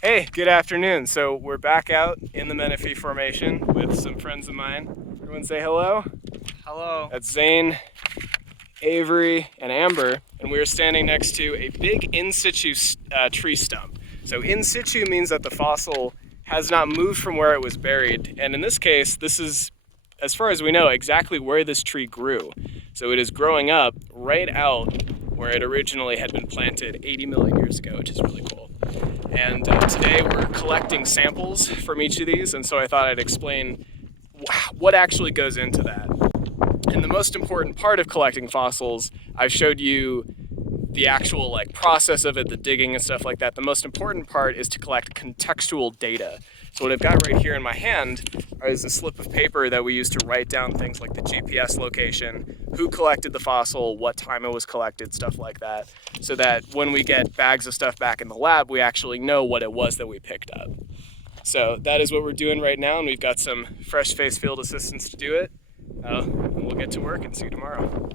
Hey, good afternoon. So we're back out in the Menefee formation with some friends of mine. Everyone say hello. Hello. That's Zane, Avery, and Amber, and we are standing next to a big in situ tree stump. So in situ means that the fossil has not moved from where it was buried, and in this case, this is, as far as we know, exactly where this tree grew. So it is growing up right out where it originally had been planted 80 million years ago, which is really cool. And today we're collecting samples from each of these, and so I thought I'd explain what actually goes into that. And the most important part of collecting fossils, I've showed you the actual process of it, the digging and stuff like that. The most important part is to collect contextual data. So what I've got right here in my hand is a slip of paper that we use to write down things like the GPS location, who collected the fossil, what time it was collected, stuff like that, so that when we get bags of stuff back in the lab, we actually know what it was that we picked up. So that is what we're doing right now, and we've got some fresh face field assistants to do it. And we'll get to work and see you tomorrow.